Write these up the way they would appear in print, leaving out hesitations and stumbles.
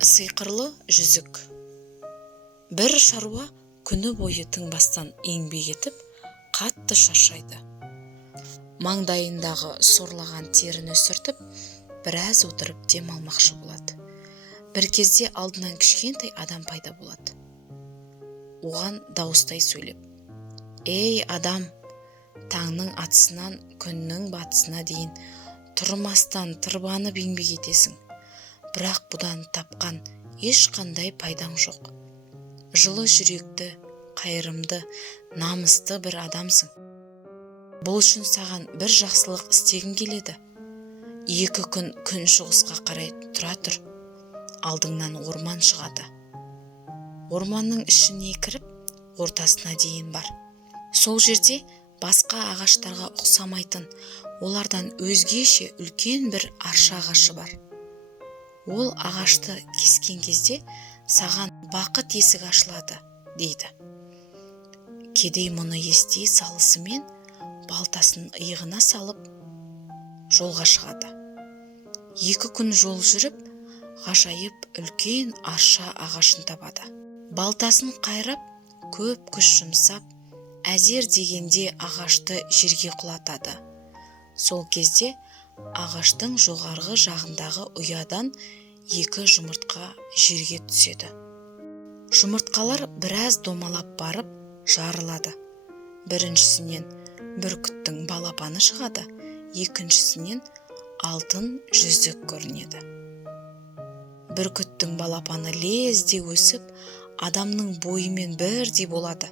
Сиқырлы жүзік. Бір шаруа күні бойы тыңбастан еңбек етіп, қатты шаршайды. Маңдайындағы сорлаған терін сүртіп, біраз отырып дем алмақшы болады. Бір кезде алдынан кішкентай адам пайда болады. Оған дауыстай сөйлеп: «Ей адам, таңның атысынан күннің батысына дейін тұрмастан тырбанып еңбек етесің. Бірақ бұдан тапқан ешқандай пайдаң жоқ. Жылы жүректі, қайырымды, намысты бір адамсың. Бұл үшін саған бір жақсылық істегім келеді. 2 күн күншығысқа қарай тұра тұр. Алдыңнан орман шығады. Орманның ішіне кіріп, ортасына дейін бар. Сол жерде басқа ағаштарға ұқсамайтын, олардан өзгеше үлкен бір арша ағашы бар. Ол ағашты кескен кезде саған бақыт есігі ашылады, дейді. Кедей мұны ести салысымен балтасын иығына салып жолға шығады. 2 күн жол жүріп, ғажайып үлкен арша ағашын табады. Балтасын қайрап, көп күш жұмсап, әзер дегенде ағашты жерге құлатады. Сол кезде ағаштың жоғарғы жағындағы ұядан 2 жұмыртқа жерге түседі. Жұмыртқалар біраз домалап барып жарылады. Біріншісінен бүркіттің балапаны шығады, екіншісінен алтын жүзік көрінеді. Бүркіттің балапаны лезде өсіп, адамның бойымен бірдей болады.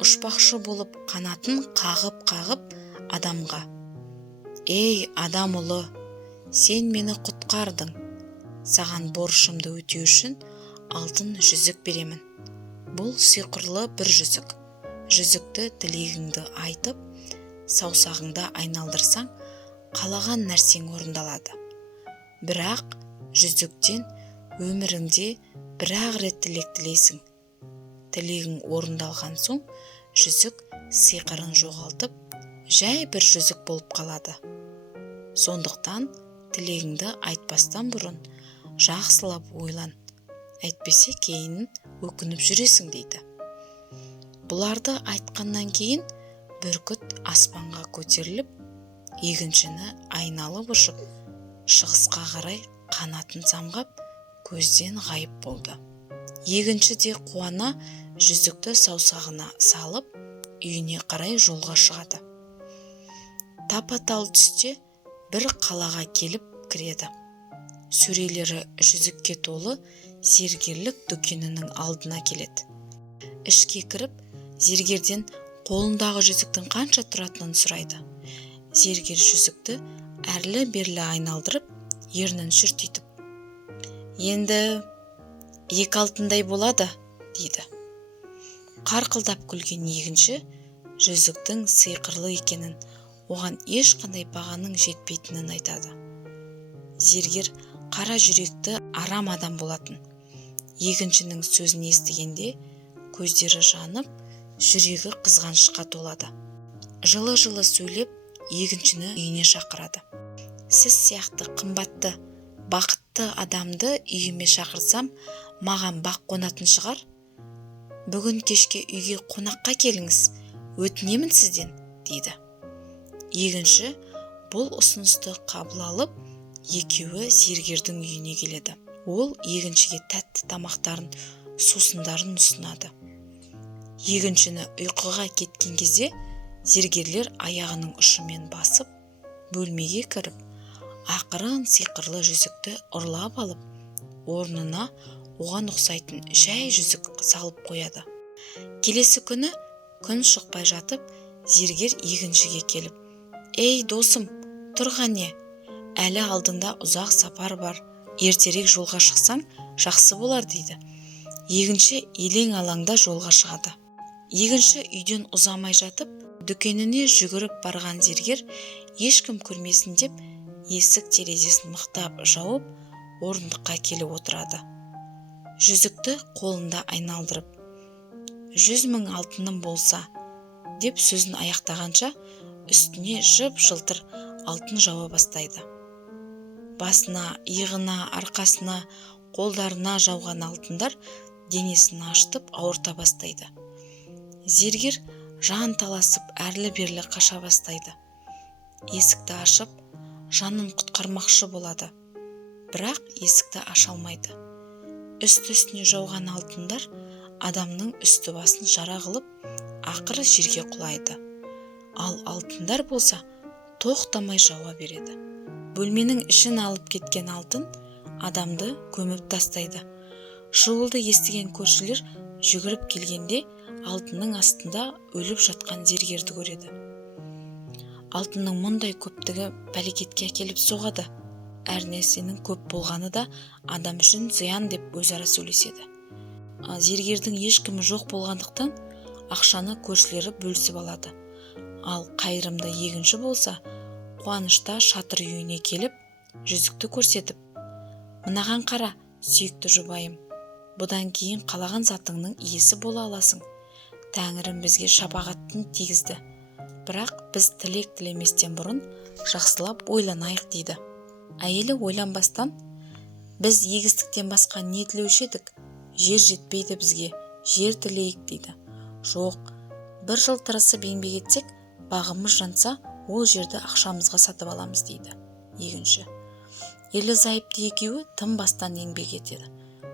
Ұшпақшы болып қанатын қағып адамға: «Ей адам ұлы, сен мені құтқардың. Саған борышымды өтеу үшін алтын жүзік беремін. Бұл сиқырлы бір жүзік. Жүзікті тілегіңді айтып, саусағыңда айналдырсаң, қалаған нәрсең орындалады. Бірақ жүзіктен өміріңде бір-ақ рет тілек тілейсің. Тілегің орындалған соң, жүзік сиқырын жоғалтып, жай бір жүзік болып қалады. Сондықтан тілегіңді айтпастан бұрын жақсылап ойлан, әйтпесе кейін өкініп жүресің», дейді. Бұларды айтқаннан кейін бүркіт аспанға көтеріліп, егіншіні айналып ұшып, шығысқа қарай қанатын самғап, көзден ғайып болды. Егінші де қуана жүзікті саусағына салып, үйіне қарай жолға шығады. Тапа-тал түсте бір қалаға келіп кіреді. Сөрелері жүзікке толы зергерлік дүкенінің алдына келеді. Ішке кіріп, зергерден қолындағы жүзіктің қанша тұратынын сұрайды. Зергер жүзікті әрлі-берлі айналдырып, ернін сүртитіп: «Енді 2 алтындай болады», дейді. Қарқылдап күлген егінші жүзіктің сиқырлы екенін, оған ешқандай бағаның жетпейтінін айтады. Зергер қара жүректі арам адам болатын. Егіншінің сөзін естігенде көздері жанып, жүрегі қызғанышқа толады. Жылы-жылы сөйлеп, егіншіні үйіне шақырады. «Сіз сияқты қымбатты, бақытты адамды үйіме шақырсам, маған бақ қонатын шығар? Бүгін кешке үйге қонаққа келіңіз, өтінемін сізден», дейді. Егінші бұл ұсынысты қабыл алып, екеуі зергердің үйіне келеді. Ол егіншіге тәтті тамақтарын, сусындарын ұсынады. Егіншіні ұйқыға кеткен кезде зергерлер аяғының ұшымен басып, бөлмеге кіріп, ақырын сиқырлы жүзікті ұрлап алып, орнына оған ұқсайтын жай жүзік салып қояды. Келесі күні күн шықпай жатып, зергер егіншіге келіп: «Ей досым, тұр қане, әлі алдыңда ұзақ сапар бар, ертерек жолға шықсаң жақсы болар», дейді. Егінші елең-алаңда жолға шығады. Егінші үйден ұзамай жатып, дүкеніне жүгіріп барған зергер ешкім көрмесін деп, есік терезесін мықтап жауып, орындыққа келіп отырады. Жүзікті қолында айналдырып: «100 000 алтыным болса», деп сөзін аяқтағанша, үстіне жып-жылтыр алтын жауа бастайды. Басына, иығына, арқасына қолдарына жауған алтындар денесін ашытып ауырта бастайды. Зергер жан таласып әрлі-берлі қаша бастайды. Есікті ашып, жанын құтқармақшы болады. Бірақ есікті аша алмайды. Үсті-үстіне жауған алтындар адамның үсті басын жара қылып, ақыры жерге құлайды. Ал алтындар болса, тоқтамай жауа береді. Бөлменің ішін алып кеткен алтын адамды көміп тастайды. Шуылды естіген көршілер жүгіріп келгенде алтынның астында өліп жатқан зергерді көреді. Алтынның мұндай көптігі пәлекетке әкеліп соғады. Әр нәрсенің көп болғаны да адам үшін зиян деп өзара сөйлеседі. Зергердің ешкімі жоқ болғандықтан ақшаны көршілері бөлісіп алады. Ал қайырымды егінші болса, қуанышта шатыр үйіне келіп, жүзікті көрсетіп: "Мынаған қара, сүйікті жұбайым, бұдан кейін қалаған затыңның иесі бола аласың. Тәңірім бізге шапағатын тигізді. Бірақ біз тілек тілеместен бұрын жақсылап ойланайық" дейді. Әйелі ойланбастан: "Біз егістіктен басқа не тілеуші едік? Жер жетпейді бізге, жер тілейік" дейді. "Жоқ, бір жыл тырысып еңбек етсек, бағымыз жанса, ол жерді ақшамызға сатып аламыз" дейді егінші. Ерлі-зайыпты екеуі тым бастан еңбек етеді.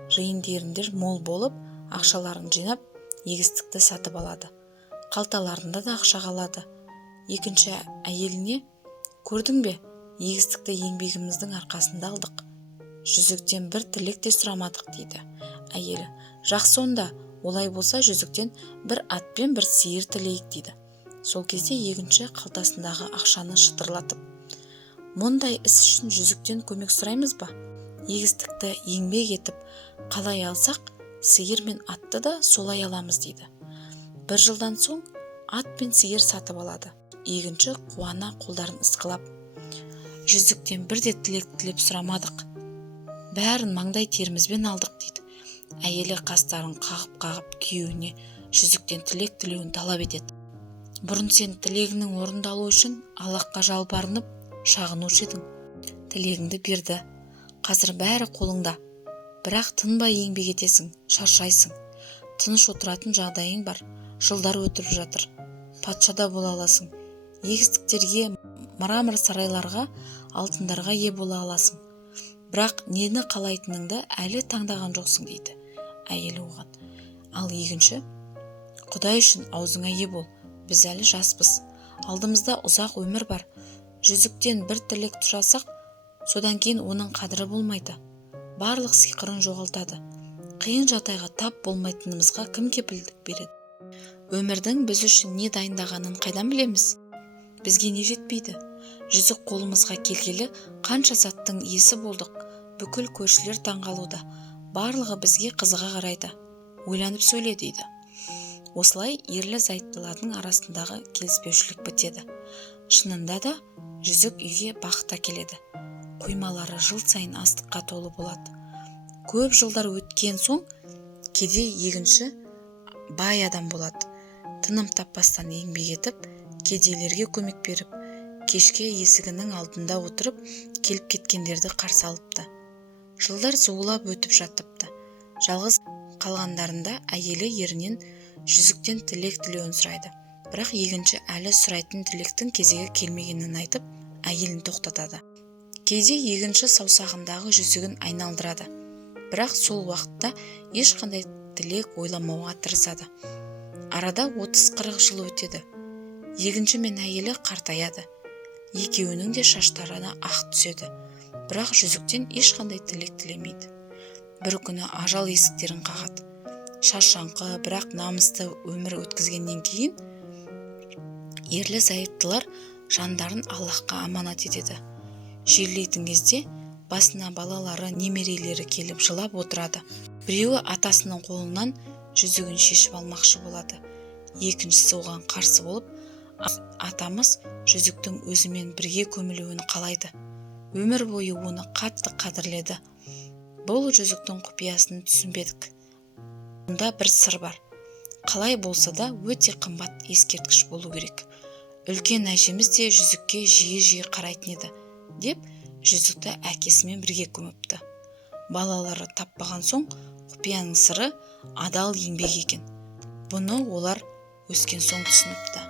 Жиын-теріндер мол болып, ақшаларын жинап, егістікті сатып алады. Қалталарында да ақша қалады. Екінші әйеліне: "Көрдің бе, егістікті еңбегіміздің арқасында алдық. Жүзіктен бір тілек те сұрамадық" дейді. Әйелі: "Жақсы, онда олай болса жүзіктен бір ат пен бір сиыр тілейік" дейді. Сол кезде егінші қалтасындағы ақшаны шытырлатып: "Мұндай іс үшін жүзіктен көмек сұраймыз ба? Егістікті еңбек етіп қалай алсақ, сиыр мен атты да солай аламыз" дейді. Бір жылдан соң ат пен сиыр сатып алады. Егінші қуана қолдарын ысқылап: "Жүзіктен бірде тілек тілеп сұрамадық. Бәрін маңдай терімізбен алдық" дейді. Әйелі қастарын қағып-қағып күйеуіне жүзіктен тілек тілеуін талап етеді. "Бұрын сен тілегіңнің орындалуы үшін Аллахқа жалбарынып шағынушы едің. Тілегіңді берді. Қазір бәрі қолыңда. Бірақ тынбай еңбек етесің, шаршайсың. Тыныш отыратын жағдайың бар. Жылдар өтіп жатыр. Патша да бола аласың. Егістіктерге, мрамор сарайларға, алтындарға ие бола аласың. Бірақ нені қалайтыныңды әлі таңдаған жоқсың" дейді әйелі оған. Ал егінші: "Құдай үшін аузыңа ие бол. Біз әлі жаспыз. Алдымызда ұзақ өмір бар. Жүзіктен бір тілек сұрасақ, содан кейін оның қадірі болмайды. Барлық сиқырын жоғалтады. Қиын жағдайға тап болмайтынымызға кім кепілдік береді? Өмірдің біз үшін не дайындағанын қайдан білеміз? Бізге не жетпейді? Жүзік қолымызға келгелі қанша заттың иесі болдық. Бүкіл көршілер таңғалуда. Барлығы бізге қызыға қарайды. Ойланып сөйле" дейді. Осылай ерлі-зайыптылардың арасындағы келіспеушілік бітеді. Шынында да жүзік үйге бақыт әкеледі. Қоймалары жыл сайын астыққа толы болады. Көп жылдар өткен соң кедей егінші бай адам болады. Тыным таппастан еңбек етіп, кедейлерге көмек беріп, кешке есігінің алдында отырып, келіп кеткендерді қарсы алыпты. Жылдар зуылап өтіп жатыпты. Жалғыз қалғандарында әйелі ерінен жүзіктен тілек тілеуін сұрайды. Бірақ егінші әлі сұрайтын тілектің кезегі келмегенін айтып, әйелін тоқтатады. Кейде егінші саусағындағы жүзігін айналдырады. Бірақ сол уақытта ешқандай тілек ойламауға тырысады. Арада 30-40 жыл өтеді. Егінші мен әйелі қартаяды. Екеуінің де шаштарына ақ түседі. Бірақ жүзіктен ешқандай тілек тілемейді. Бір күні ажал есіктерін қағады. Шаршаңқы, бірақ намысты өмір өткізгеннен кейін ерлі-зайыптылар жандарын Аллахқа аманат етеді. Жерлейтін кезде басына балалары, немерелері келіп жылап отырады. Біреуі атасының қолынан жүзігін шешіп алмақшы болады. Екіншісі оған қарсы болып: "Атамыз жүзіктің өзімен бірге көмілуін қалайды. Өмір бойы оны қатты қадірледі. Бұл жүзіктің құпиясын түсінбедік. Онда бір сыр бар. Қалай болса да өте қымбат ескерткіш болу керек. Үлкен әжеміз де жүзікке жиі қарайтын еді" деп жүзікті әкесімен бірге көміпті. балалары таппаған соң құпияның сыры адал еңбек екен. Бұны олар өскен соң түсініпті.